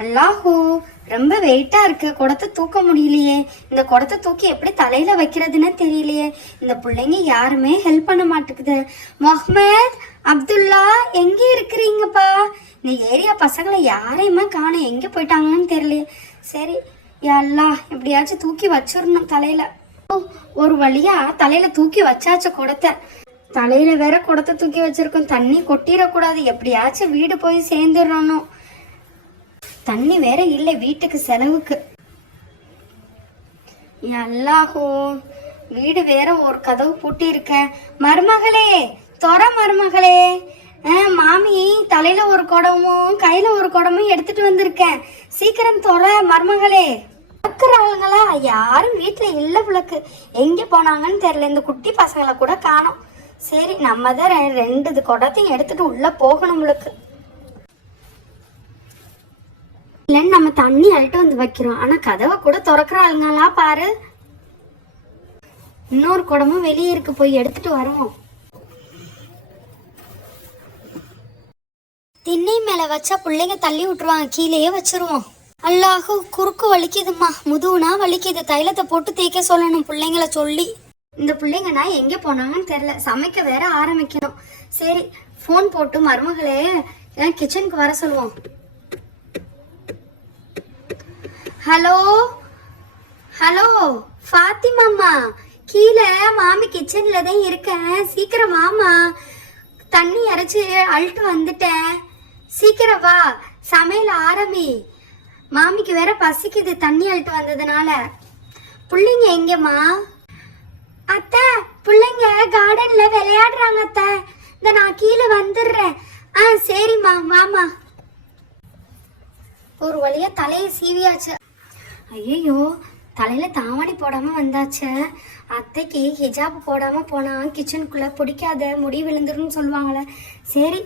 அல்லாஹூ, ரொம்ப வெயிட்டா இருக்கு. குடத்தை தூக்க முடியலையே. இந்த குடத்தை தூக்கி எப்படி தலையில வைக்கிறதுன்னு தெரியலையே. இந்த பிள்ளைங்க யாருமே ஹெல்ப் பண்ண மாட்டேங்குது. முஹம்மத், அப்துல்லா, எங்க இருக்கிறீங்கப்பா? இந்த ஏரியா பசங்களை யாரையுமே காணோம். எங்க போயிட்டாங்கன்னு தெரியலையே. சரி, யா அல்லாஹ், எப்படியாச்சும் தூக்கி வச்சிடணும் தலையில. ஒரு வழியா தலையில தூக்கி வச்சாச்சு குடத்தை. தலையில வேற குடத்தை தூக்கி வச்சிருக்கோம். தண்ணி கொட்டிடக்கூடாது. எப்படியாச்சும் வீடு போய் சேர்ந்துடணும். தண்ணி வேற இல்லை வீட்டுக்கு செலவுக்கு. அல்லாஹோ, வீடு வேற ஒரு கதவு பூட்டி இருக்க. மருமகளே, தொற மருமகளே. மாமி தலையில ஒரு குடமும் கையில ஒரு குடமும் எடுத்துட்டு வந்திருக்கேன். சீக்கிரம் தொற மருமகளே. ஆளுங்களா யாரும் வீட்டுல இல்ல புளக்கு. எங்க போனாங்கன்னு தெரியல. இந்த குட்டி பசங்களை கூட காணோம். சரி, நம்ம தான் ரெண்டு குடத்தையும் எடுத்துட்டு உள்ள போகணும் உங்களுக்கு. இல்லைன்னு நம்ம தண்ணி அள்ளிட்டு வந்து வைக்கிறோம். ஆனா கதவை கூட திறக்கிற ஆளுங்களா பாரு. இன்னொரு குடமும் வெளியே இருக்கு, போய் எடுத்துட்டு வருவோம். திண்ணை மேல வச்சா பிள்ளைங்க தள்ளி விட்டுருவாங்க. கீழேயே வச்சிருவோம். அல்லாஹு, குறுக்கு வலிக்குதுமா, முதுகுனா வலிக்குது. தைலத்தை போட்டு தேய்க்க சொல்லணும் பிள்ளைங்களை சொல்லி. இந்த பிள்ளைங்கன்னா எங்க போனாங்கன்னு தெரியல. சமைக்க வேற ஆரம்பிக்கணும். சரி, போன் போட்டு மருமகளே கிச்சனுக்கு வர சொல்லுவோம். ஹலோ ஹலோ, ஃபாத்திமாம்மா, கீழே மாமி கிச்சன்ல தான் இருக்கேன். சீக்கிரம் வாமா, தண்ணி இறைச்சி அழுட்டு வந்துட்டேன். சீக்கிரம் வா, சமையல் ஆரம்பி. மாமிக்கு வேற பசிக்குது தண்ணி அழுட்டு வந்ததுனால. பிள்ளைங்க எங்கம்மா? அத்தை, பிள்ளைங்க கார்டன்ல விளையாடுறாங்க அத்தை. இந்த நான் கீழே வந்துடுறேன். சரிம்மா, வாமா. ஒரு வழியா தலையை சீவியாச்சு. ஐயோ, தலையில தாவணி போடாம வந்தாச்சு. அத்தைக்கு ஹிஜாப் போடாம போனா கிச்சனுக்குள்ள பிடிக்காத, முடி விழுந்துருன்னு சொல்லுவாங்களே. சரி,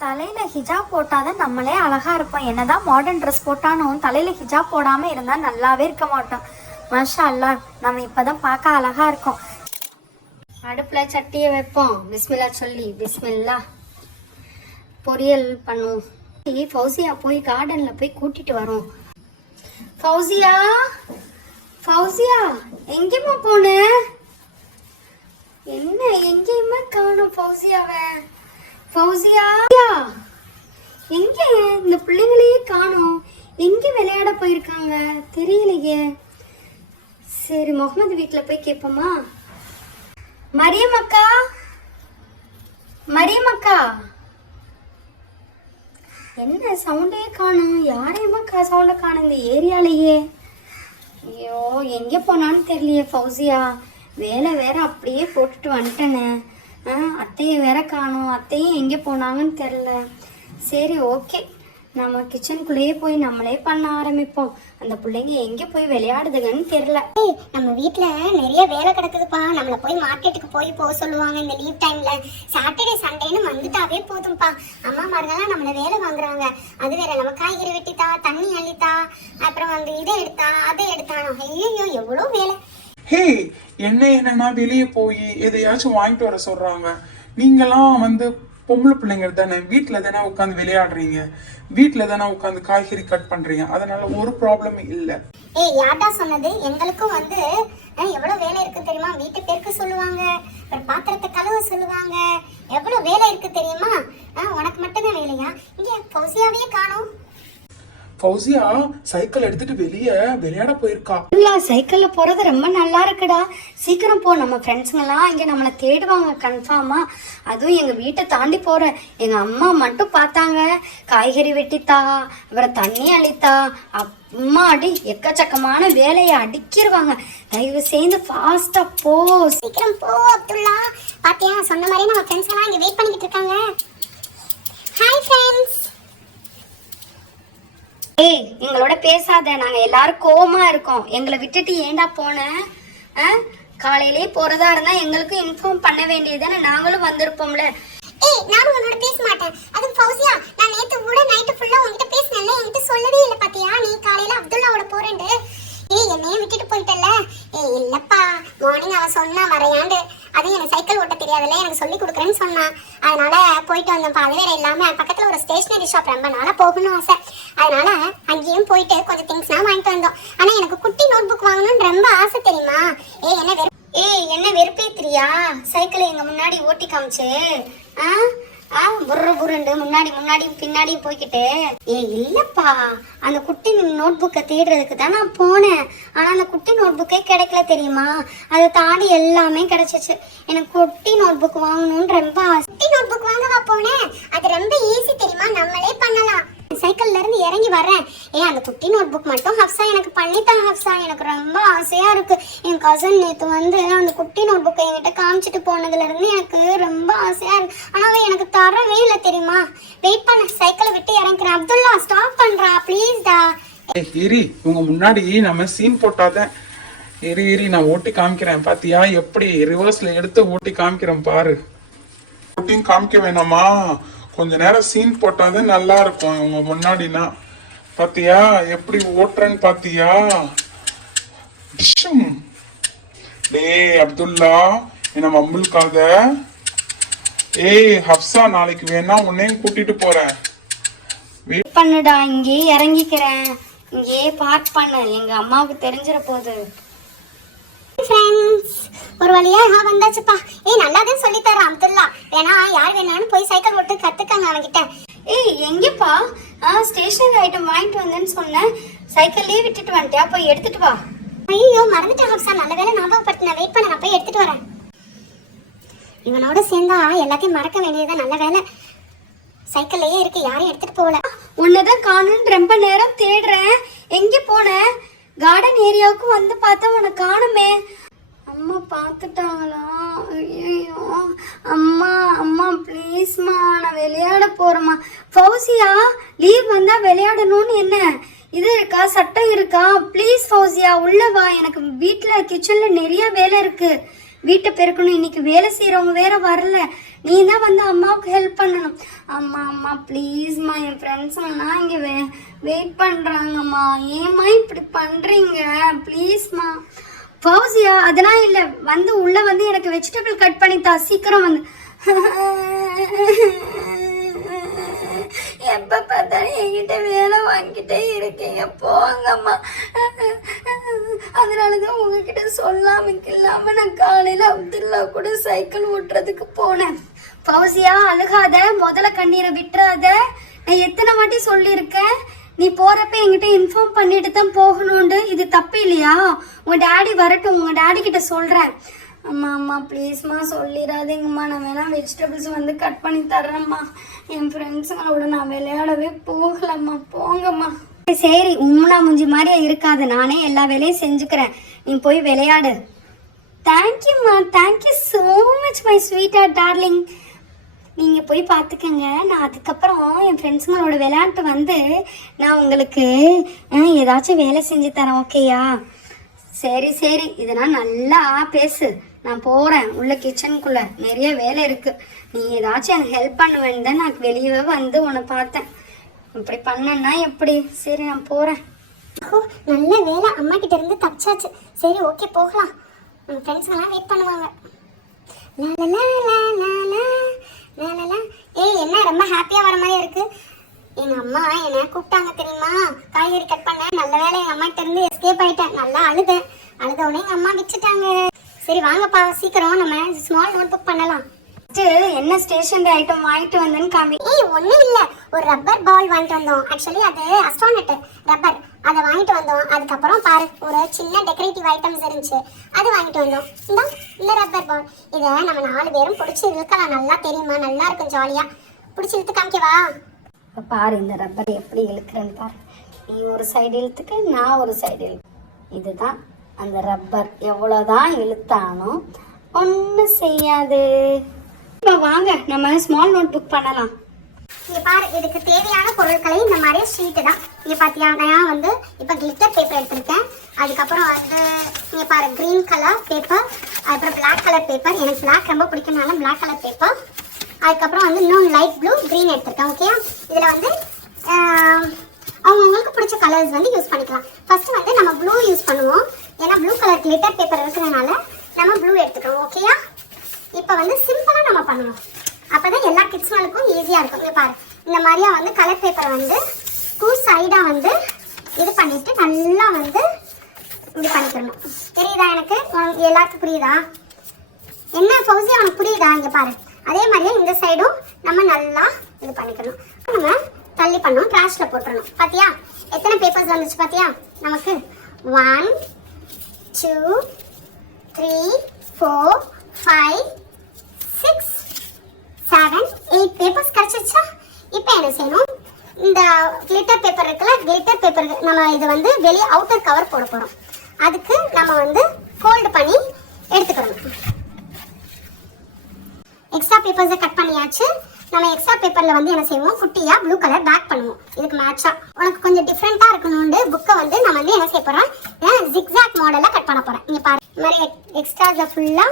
தலையில ஹிஜாப் போட்டாதான் நம்மளே அழகா இருப்போம். என்னதான் மாடர்ன் ட்ரெஸ் போட்டாலும் தலையில ஹிஜாப் போடாம இருந்தா நல்லாவே இருக்க மாட்டோம். மாஷா அல்லாஹ், நம்ம இப்பதான் பார்க்க அழகா இருக்கோம். அடுப்புல சட்டியை வைப்போம். பிஸ்மில்லா சொல்லி பிஸ்மில்லா. பொரியல் பண்ணுவோம். ஃபௌசியா போய் கார்டன்ல போய் கூட்டிட்டு வரோம். ஃபௌசியா, ஃபௌசியா, எங்கேயுமா போன? என்ன எங்கேயுமே காணோம் ஃபௌசியாவை. ஃபௌசியா, எங்க இந்த பிள்ளைங்களையே காணோம். எங்க விளையாட போயிருக்காங்க தெரியலையே. சரி, முகமது வீட்டுல போய் கேட்போமா? மரியம் அக்கா, மரியம் அக்கா, என்ன சவுண்டே காணும்? யாரையுமா சவுண்டை காணும் இந்த ஏரியாலேயே. ஐயோ, எங்கே போனான்னு தெரியலையே ஃபௌசியா. வேலை வேற அப்படியே போட்டுட்டு வந்துட்டேனே. அத்தையை வேற காணும். அத்தையும் எங்கே போனாங்கன்னு தெரில. சரி, ஓகே, நம்ம கிச்சனுக்குள்ளேயே போய் நம்மளே பண்ண ஆரம்பிப்போம். அந்த பிள்ளைங்க எங்கே போய் விளையாடுதுங்கன்னு தெரில. நம்ம வீட்டில் நிறைய வேலை கிடக்குதுப்பா. நம்மளை போய் மார்க்கெட்டுக்கு போக சொல்லுவாங்க இந்த லீவ் டைமில். சாட்டர்டே சண்டேன்னு வந்துட்டாவே போதும்ப்பா. அம்மா மார்கள்லாம் நம்மளை வேலை வாங்குறாங்க. அது வேற, நம்ம காய்கறி வெட்டித்தா, தண்ணி அள்ளித்தா, அப்புறம் வந்து இதை எடுத்தா அதை எடுத்தானோ. ஐயோ, எவ்வளோ வேலை. ஹே, என்னன்னா வெளியே போய் எதையாச்சும் வாங்கிட்டு வர சொல்றாங்க. நீங்கெல்லாம் வந்து பொம்பளை பிள்ளைங்க தானே, வீட்டுல தானே உட்காந்து விளையாடுறீங்க, வீட்டுல தானே உட்காந்து காய்கறி கட் பண்றீங்க. அதனால ஒரு ப்ராப்ளம் இல்ல. யார்டா சொன்னது? எங்களுக்கும் வந்து எவ்வளவு வேலை இருக்கு தெரியுமா? வீட்டு பெருக்க சொல்லுவாங்க, பாத்திரத்தை கழுவ சொல்லுவாங்க. எவ்வளவு வேலை இருக்கு தெரியுமா? உனக்கு மட்டும்தான் வேலையா? இங்க ஃபௌசியாவே காணோம். ஃபௌசியா சைக்கிள் எடுத்துட்டு வெளியே விளையாட போயிருக்கா. சைக்கிள்ல போறது ரொம்ப நல்லா இருக்குடா. சீக்கிரம் போ, நம்ம ஃப்ரெண்ட்ஸுங்கெல்லாம் இங்க நம்மளை தேடுவாங்க கன்ஃபார்மா. அதுவும் எங்க வீட்டை தாண்டி போற எங்க அம்மா மட்டும் பார்த்தாங்க. காய்கறி வெட்டித்தா, அப்புறம் தண்ணி அள்ளித்தா, அம்மா அடி எக்கச்சக்கமான வேலையை அடிக்கிடுவாங்க. தயவு செய்து ஃபாஸ்டா போ. சீக்கிரம் போ அப்துல்லா. பாத்தியா, சொன்ன மாதிரி நம்ம ஃப்ரெண்ட்ஸ் எல்லாம் இங்க வெயிட் பண்ணிட்டு இருக்காங்க. Hi friends. ஏய், எங்களோட பேசாத, நாங்க எல்லாரும் கோவமா இருக்கோம். எங்களை விட்டுட்டு ஏண்டா போன? காலையிலே போறதா இருந்தா எங்களுக்கு இன்ஃபார்ம் பண்ண வேண்டியதுதானே, நாங்களும் வந்திருப்போம்ல. நானும் உன்னோட பேச மாட்டேன். அது ஃபௌசியா, நான் நேத்து கூட நைட் ஃபுல்லா உன்கிட்ட பேசினேன்ல, என்கிட்ட சொல்லவே இல்ல. பாத்தியா, நீ காலையில அப்துல்லாவோட போறேன்னு. என்னையே விட்டுட்டு போயிட்டல. இல்லப்பா, மார்னிங் அவன் சொன்னா வரையாண்டு. அது எனக்கு சைக்கிள் ஓட்ட தெரியாதுல்ல, எனக்கு சொல்லி கொடுக்குறேன்னு சொன்னான். அதனால போயிட்டு வாங்கிட்டு வந்தோம்ப்பா. அது வேற இல்லாம பக்கத்துல ஒரு ஸ்டேஷனரி ஷாப் ரொம்ப நாளா போகணும்னு ஆசை. அதனால அங்கேயும் போயிட்டு கொஞ்சம் திங்ஸ்லாம் வாங்கிட்டு வந்தோம். ஆனா எனக்கு குட்டி நோட் புக் வாங்கணும்னு ரொம்ப ஆசை தெரியுமா? என்ன வெறுப்பேத்திரியா? சைக்கிளை எங்க முன்னாடி ஓட்டி காமிச்சு புருண்டு முன்னாடி பின்னாடி போய்கிட்டு இல்லப்பா, அந்த குட்டி நோட் புக்கை தேடுறதுக்கு தான் நான் போனேன். ஆனா அந்த குட்டி நோட் புக்கே கிடைக்கல தெரியுமா? அதை தாண்டி எல்லாமே கிடைச்சிச்சு. எனக்கு குட்டி நோட் புக் வாங்கணும்னு ரொம்ப ஆசை. குட்டி நோட் புக் வாங்கவா போனேன்? அது ரொம்ப ஈஸி தெரியுமா, நம்மளே பண்ணலாம். சைக்கிள்ல இருந்து இறங்கி வர்றேன், அந்த குட்டி நோட் புக் மட்டும் ஹப்சா எனக்கு பண்ணித்தான் ஹப்சா, எனக்கு ரொம்ப ஆசையா இருக்கு. என் கசன் நேத்து வந்து அந்த குட்டி நோட் புக்கை என்கிட்ட காமிச்சிட்டு போனதுல இருந்து எனக்கு ரொம்ப ஆசையா இருக்கு. ஆனா அவ எனக்கு தரவே இல்லை தெரியுமா? வெயிட் பண்ண, சைக்கிளை விட்டு இறங்குறேன். அப்துல்லா ஸ்டாப் பண்றா ப்ளீஸ் டா. இரி, உங்க முன்னாடி நம்ம சீன் போட்டாதான். இரி நான் ஓட்டி காமிக்கிறேன். பாத்தியா எப்படி ரிவர்ஸ்ல எடுத்து ஓட்டி காமிக்கிறேன் பாரு. ஓட்டியும் காமிக்க வேணாமா? கொஞ்ச நேரம் சீன் போட்டாதான் நல்லா இருக்கும் உங்க முன்னாடினா. பாத்தியா எப்படி ஓட்டுறேன்னு பாத்தியா? டேய் அப்துல்லா, என்ன மம்புல்காத. ஹப்சா, நாளைக்கு வேணா உன்னையும் கூட்டிட்டு போறேன். வெயிட் பண்ணுடா, இங்கே இறங்கிக்கிறேன். இங்கே பார்க் பண்ண, எங்க அம்மாவுக்கு தெரிஞ்சிட போகுது. ஃப்ரெண்ட்ஸ், ஒரு வழியா வந்தாச்சுப்பா. நல்லாதான் சொல்லி தர அப்துல்லா. ஏன்னா யார் வேணாலும் போய் சைக்கிள் ஓட்டு கத்துக்காங்க அவன்கிட்ட. எங்கப்பா? ஸ்டேஷனரி ஐட்டம் வாங்கிட்டு வந்தேன்னு சொன்னேன், சைக்கிள்லயே விட்டுட்டு வந்துட்டியா? போய் எடுத்துட்டு வா. ஐயோ மறந்துட்டேன் ஹப்சா, நல்ல வேலை ஞாபகப்படுத்தின. வெயிட் பண்ண, நான் போய் எடுத்துட்டு வரேன். இவனோட சேர்ந்தா எல்லாத்தையும் மறக்க வேண்டியது. நல்ல வேலை சைக்கிள்லயே இருக்கு, யாரையும் எடுத்துட்டு போகல. உன்னதான் காணும்னு ரொம்ப நேரம் தேடுறேன். எங்க போன? கார்டன் ஏரியாவுக்கு வந்து பார்த்தா உனக்கு காணுமே. அம்மா பார்த்துட்டாங்களா? ஐயோ அம்மா ப்ளீஸ்மா, நான் விளையாட போறேம்மா. ஃபௌசியா, லீவ் வந்தா விளையாடணும்னு என்ன இது இருக்கா, சட்டம் இருக்கா? ப்ளீஸ் ஃபௌசியா உள்ள வா. எனக்கு வீட்டில் கிச்சன்ல நிறைய வேலை இருக்கு. வீட்டை பெருக்கணும். இன்னைக்கு வேலை செய்யறவங்க வேற வரல. நீ தான் வந்து அம்மாவுக்கு ஹெல்ப் பண்ணணும். அம்மா ப்ளீஸ்மா, என் ஃப்ரெண்ட்ஸ்லாம் இங்கே வெயிட் பண்ணுறாங்கம்மா. ஏம்மா இப்படி பண்ணுறீங்க? ப்ளீஸ்மா. ஃபௌசியா, அதெல்லாம் இல்லை, வந்து உள்ளே வந்து எனக்கு வெஜிடபிள் கட் பண்ணித்தா, சீக்கிரம் வந்து. எப்போ பார்த்தாலும் என்கிட்ட வேலை வாங்கிட்டே இருக்கீங்க, போங்கம்மா. அதனால தான் உங்ககிட்ட சொல்லாம நான் காலையில் அப்துல்லா கூட சைக்கிள் ஓட்டுறதுக்கு போனேன். ஃபௌசியா அழுகாத, முதல்ல கண்ணீரை விட்டுறாத. நான் எத்தனை வாட்டி சொல்லியிருக்கேன், நீ போறப்ப என்கிட்ட இன்ஃபார்ம் பண்ணிட்டு தான் போகணுண்டு. இது தப்பு இல்லையா? உங்க டேடி வரட்டும், உங்க டேடி கிட்ட சொல்றேன். அம்மா ப்ளீஸ்மா சொல்லிடாதீங்கம்மா. நான் வேணா வெஜிடபிள்ஸ் வந்து கட் பண்ணி தர்றேம்மா. என் ஃப்ரெண்ட்ஸுங்களோட நான் விளையாடவே போகலம்மா, போங்கம்மா. சரி, உம்னா முஞ்சி மாதிரியே இருக்காது, நானே எல்லா வேலையும் செஞ்சுக்கிறேன். நீ போய் விளையாடு. தேங்க்யூம்மா, தேங்க்யூ ஸோ மச் மை ஸ்வீட்டா டார்லிங். நீங்கள் போய் பார்த்துக்கங்க. நான் அதுக்கப்புறம் என் ஃப்ரெண்ட்ஸுங்களோட விளையாட்டு வந்து நான் உங்களுக்கு ஏதாச்சும் வேலை செஞ்சு தரேன், ஓகேயா? சரி, இதெல்லாம் நல்லா பேசு. நான் போகிறேன் உள்ள கிச்சனுக்குள்ளே, நிறைய வேலை இருக்குது. நீ ஏதாச்சும் எனக்கு ஹெல்ப் பண்ணுவேன்னு தான் நான் வெளியே வந்து உன்னை பார்த்தேன். இப்படி பண்ணேன்னா எப்படி? சரி, நான் போகிறேன். நல்ல வேலை, அம்மா கிட்ட இருந்து தப்பிச்சாச்சு. சரி ஓகே, போகலாம். ஃப்ரெண்ட்ஸுங்கெல்லாம் வெயிட் பண்ணுவாங்க. என்ன ரொம்ப ஹாப்பியா வர மாதிரி இருக்கு. எங்க அம்மா என்ன கூப்பிட்டாங்க தெரியுமா, காய்கறி கட் பண்ண. நல்ல வேலை எங்க அம்மா கிட்ட இருந்து எஸ்கேப் ஆயிட்டேன். நல்லா அழுதவுடனே எங்க அம்மா விட்டுட்டாங்க. சரி வாங்கப்பா, சீக்கிரம் நம்ம ஸ்மால் நோட் புக் பண்ணலாம். என்ன ஸ்டேஷனரி ஐட்டம் வாங்கிட்டு வந்தேன்னு காமி. ஒன்றும் இல்லை, ஒரு ரப்பர் பால் வாங்கிட்டு வந்தோம். ஆக்சுவலி அது அஸ்ட்ரானட் ரப்பர், அதை வாங்கிட்டு வந்தோம். அதுக்கப்புறம் பாரு, ஒரு சின்ன டெக்கரேட்டிவ் ஐட்டம்ஸ் இருந்துச்சு, அது வாங்கிட்டு வந்தோம். இந்த ரப்பர் பால், இதை நம்ம 4 பேரும் பிடிச்சி இழுக்கலாம். நல்லா தெரியுமா, நல்லா இருக்கும், ஜாலியா. பிடிச்சி இழுத்து காமிக்கவா? பாரு, இந்த ரப்பர் எப்படி இழுக்கிறேன்னு பாரு. நீ ஒரு சைடு இழுத்துக்க, நான் ஒரு சைடு இழுத்து. இதுதான் அந்த ரப்பர். எவ்வளோதான் இழுத்தாலும் ஒன்றும் செய்யாது. இப்போ வாங்க நம்ம ஸ்மால் நோட் புக் பண்ணலாம். இங்க பாரு, இதுக்கு தேவையான பொருட்களை இந்த மாதிரி ஷீட்டு தான். இங்க பாத்தியா, நான் வந்து இப்போ கிளிட்டர் பேப்பர் எடுத்திருக்கேன். அதுக்கப்புறம் வந்து இங்க பாரு, கிரீன் கலர் பேப்பர், அதுக்கப்புறம் பிளாக் கலர் பேப்பர். எனக்கு பிளாக் ரொம்ப பிடிக்கும்னால பிளாக் கலர் பேப்பர். அதுக்கப்புறம் வந்து இன்னும் லைட் ப்ளூ, கிரீன் எடுத்திருக்கேன். ஓகே, இதில் வந்து அவங்களுக்கு பிடிச்ச கலர்ஸ் வந்து யூஸ் பண்ணிக்கலாம். ஃபர்ஸ்ட் வந்து நம்ம ப்ளூ யூஸ் பண்ணுவோம், ஏன்னா ப்ளூ கலர் கிளிட்டர் பேப்பர் இருக்கிறதுனால நம்ம ப்ளூ எடுத்துக்கிறோம். ஓகேயா? இப்போ வந்து சிம்பிளாக நம்ம பண்ணுவோம். அப்பதான் எல்லா கிட்ஸ்களுக்கும் ஈஸியா இருக்கும். இங்க பாரு, இந்த மாதிரியா வந்து கலர் பேப்பரை வந்து 2 சைடா வந்து இது பண்ணிட்டு நல்லா வந்து இப்படி பண்ணிக்கணும். தெரியுதா? எனக்கு எல்லாருக்கும் புரியுதா? என்ன ஃபௌசியா உனக்கு புரியுதா? இங்க பாரு, அதே மாதிரியே இந்த சைடும் நம்ம நல்லா இது பண்ணிக்கணும். நம்ம தள்ளி பண்ணோம், ட்ராஷ்ல போட்டுறணும். பாத்தியா எத்தனை பேப்பர்ஸ் வந்துச்சு? பாத்தியா நமக்கு 1 2 3 4 5 6 7 8 பேப்பர்ஸ் கிடைச்சிருச்சா? இப்போ என்ன செய்யணும்? இந்த கிளிட்டர் பேப்பர் இருக்குல்ல, கிளிட்டர் பேப்பருக்கு நம்ம இது வந்து வெளியே அவுட்டர் கவர் போட போறோம். அதுக்கு நம்ம வந்து ஃபோல்ட் பண்ணி எடுத்துக்கணும். எக்ஸ்ட்ரா பேப்பர்ஸை கட் பண்ணியாச்சு. நம்ம எக்ஸ்ட்ரா பேப்பர்ல வந்து என்ன செய்வோம்? குட்டியா ப்ளூ கலர் பேக் பண்ணுவோம். இதுக்கு மேட்சா உனக்கு கொஞ்சம் டிஃப்ரெண்டா இருக்கணும்னு புக்கை வந்து நான் வந்து என்ன செய்ய போறேன்? ஜிக்ஸாக் மாடல்ல கட் பண்ண போறேன். இங்க பாரு, இந்த மாதிரி எக்ஸ்ட்ராஸை ஃபுல்லா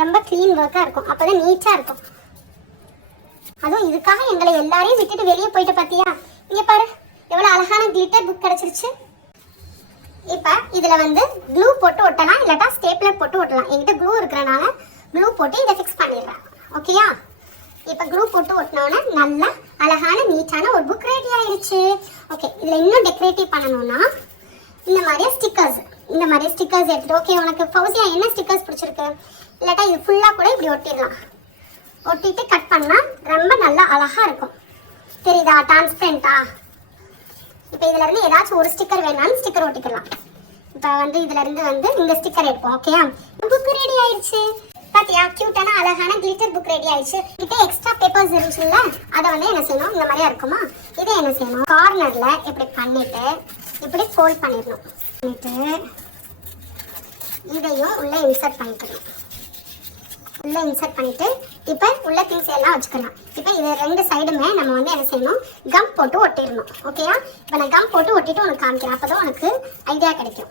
ரொம்ப க்ளீன் ஒர்க்கா இருக்கும். அப்பதான் நீட்டா இருக்கும். அதுவும் இதுக்காக எங்களை எல்லாரையும் விட்டுட்டு வெளியே போயிட்டு பாத்தியா? இங்க பாரு, எவ்வளவு அழகான கிளிட்டர் புக் கிடைச்சிருச்சு. இப்ப இதுல வந்து க்ளூ போட்டு ஒட்டலாம், இல்லாட்டா ஸ்டேப்லர் போட்டு ஒட்டலாம். என்கிட்ட க்ளூ இருக்கிறனால க்ளூ போட்டு இதை ஃபிக்ஸ் பண்ணிடுறேன். ஓகேயா? இப்ப க்ளூ போட்டு ஒட்டினோன்னா நல்ல அழகான நீட்டான ஒரு புக் ரெடி ஆயிடுச்சு. ஓகே, இதுல இன்னும் டெக்கரேட்டிவ் பண்ணணும்னா இந்த மாதிரியே ஸ்டிக்கர்ஸ் எடுத்துட்டு, ஓகே உனக்கு ஃபௌசியா என்ன ஸ்டிக்கர்ஸ் பிடிச்சிருக்கு? இல்லாட்டா இது ஃபுல்லா கூட இப்படி ஒட்டிடலாம். ஒட்டிட்டு கட் பண்ணா ரொம்ப நல்லா அழகா இருக்கும். தெரியுதா? டிரான்ஸ்பரண்டா. இப்போ இதுல இருந்து ஏதாச்சும் ஒரு ஸ்டிக்கர் வேணாலும் ஸ்டிக்கர் ஒட்டிக்கலாம். இப்போ வந்து இதுல இருந்து வந்து இந்த ஸ்டிக்கர் எடுப்போம். ஓகேயா? புக் ரெடி ஆயிடுச்சு. பாத்தியா? கியூட்டான அழகான கிளிட்டர் புக் ரெடி ஆயிடுச்சு. கிட்ட எக்ஸ்ட்ரா பேப்பர்ஸ் இருந்துச்சுல்ல, அதை வந்து என்ன செய்யணும்? இந்த மாதிரியா இருக்குமா, இதை என்ன செய்யணும்? கார்னர்ல இப்படி பண்ணிட்டு இப்படி ஃபோல்ட் பண்ணிடணும். பண்ணிட்டு இதையும் உள்ள இன்சர்ட் பண்ணிக்கணும். உள்ள இன்சர்ட் பண்ணிட்டு இப்போ உள்ள திங்ஸ் எல்லாம் வச்சுக்கலாம். இப்போ இது ரெண்டு சைடுமே நம்ம வந்து என்ன செய்யணும்? கம் போட்டு ஒட்டிடணும். ஓகேயா? இப்போ நான் கம் போட்டு ஒட்டிட்டு உனக்கு காமிக்கிறேன். அப்பதான் உனக்கு ஐடியா கிடைக்கும்.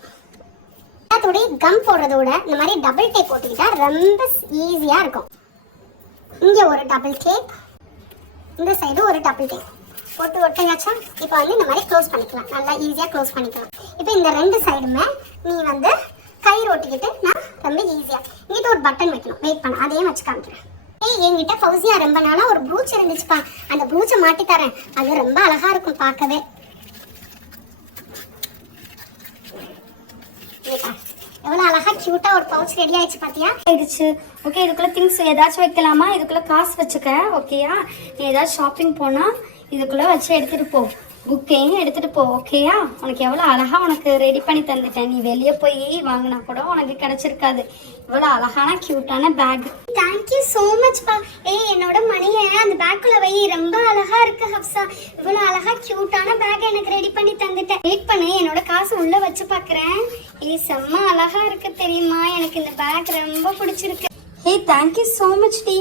எல்லாத்தோட கம் போடுறதோட இந்த மாதிரி டபுள் டேப் போட்டுக்கிட்டா ரொம்ப ஈஸியா இருக்கும். இங்க ஒரு டபுள் டேப், இந்த சைடு ஒரு டபுள் டேப் போட்டு ஒட்டியாச்சா? இப்போ வந்து இந்த மாதிரி க்ளோஸ் பண்ணிக்கலாம். நல்லா ஈஸியா க்ளோஸ் பண்ணிக்கலாம். இப்போ இந்த ரெண்டு சைடுமே நீ வந்து கயிறு ஒட்டிக்கிட்டு நான் ரொம்ப ஈஸியா இங்கிட்ட ஒரு பட்டன் வைக்கணும். வெயிட் பண்ண, அதையும் வச்சு காமிக்கிறேன். என்கிட்ட ஃபௌசியா ரொம்ப நாளா ஒரு ப்ரூச் இருந்துச்சுப்பா, அந்த ப்ரூச்சை மாட்டி தரேன். அது ரொம்ப அழகா இருக்கும் பார்க்கவே. எவ்வளவு அழகா கியூட்டா ஒரு பவுச் ரெடி ஆயிடுச்சு பாத்தியா? ஆயிடுச்சு. ஓகே, இதுக்குள்ள திங்ஸ் ஏதாச்சும் வைக்கலாமா? இதுக்குள்ள காசு வச்சுக்க. ஓகேயா? நீ ஏதாச்சும் ஷாப்பிங் போனா இதுக்குள்ள வச்சு எடுத்துட்டு போ. புக்கையும் எடுத்துட்டு போ. ஓகேயா? உனக்கு எவ்வளோ அழகா உனக்கு ரெடி பண்ணி தந்துட்டேன். நீ வெளியே போய் வாங்கினா கூட உனக்கு கிடைச்சிருக்காது. இவ்வளோ அழகான கியூட்டான பேக். தேங்க்யூ ஸோ மச் பா. என்னோட மணியை அந்த பேக்குள்ள வை. ரொம்ப அழகா இருக்கு ஹப்சா. இவ்வளோ அழகா கியூட்டான பேக் எனக்கு ரெடி பண்ணி தந்துட்டேன். வெயிட் பண்ணு, என்னோட காசு உள்ள வச்சு பார்க்குறேன். செம்ம அழகா இருக்கு தெரியுமா? எனக்கு இந்த பேக் ரொம்ப பிடிச்சிருக்கு. தேங்க்யூ ஸோ மச் டி.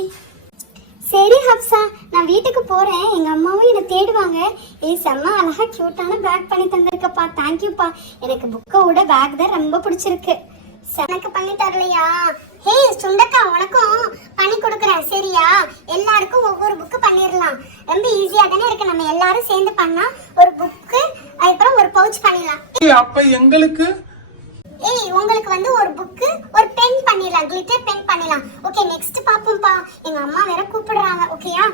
சரி ஹப்சா, நான் வீட்டுக்கு போறேன். எங்க அம்மாவும் என்னை தேடுவாங்க. செம்ம அழகா கியூட்டான பேக் பண்ணி தந்திருக்கப்பா. தேங்க்யூப்பா. எனக்கு புக்கை விட பேக் தான் ரொம்ப பிடிச்சிருக்கு. எனக்கு பண்ணி தரலையா? சுண்டக்கா, உனக்கும் பண்ணி கொடுக்குறேன் சரியா? எல்லாருக்கும் ஒவ்வொரு புக்கு பண்ணிடலாம். ரொம்ப ஈஸியா தானே இருக்கு. நம்ம எல்லாரும் சேர்ந்து பண்ணா ஒரு புக்கு, அதுக்கப்புறம் ஒரு பவுச் பண்ணிடலாம். அப்ப எங்களுக்கு உங்களுக்கு வந்து ஒரு புக்கு, ஒரு பென் பண்ணிடலாம். கிளிட்டர் பென் பண்ணிடலாம். ஓகே, நெக்ஸ்ட் பாப்போம்ப்பா. எங்க அம்மா வேற கூப்பிடுறாங்க. ஓகேயா?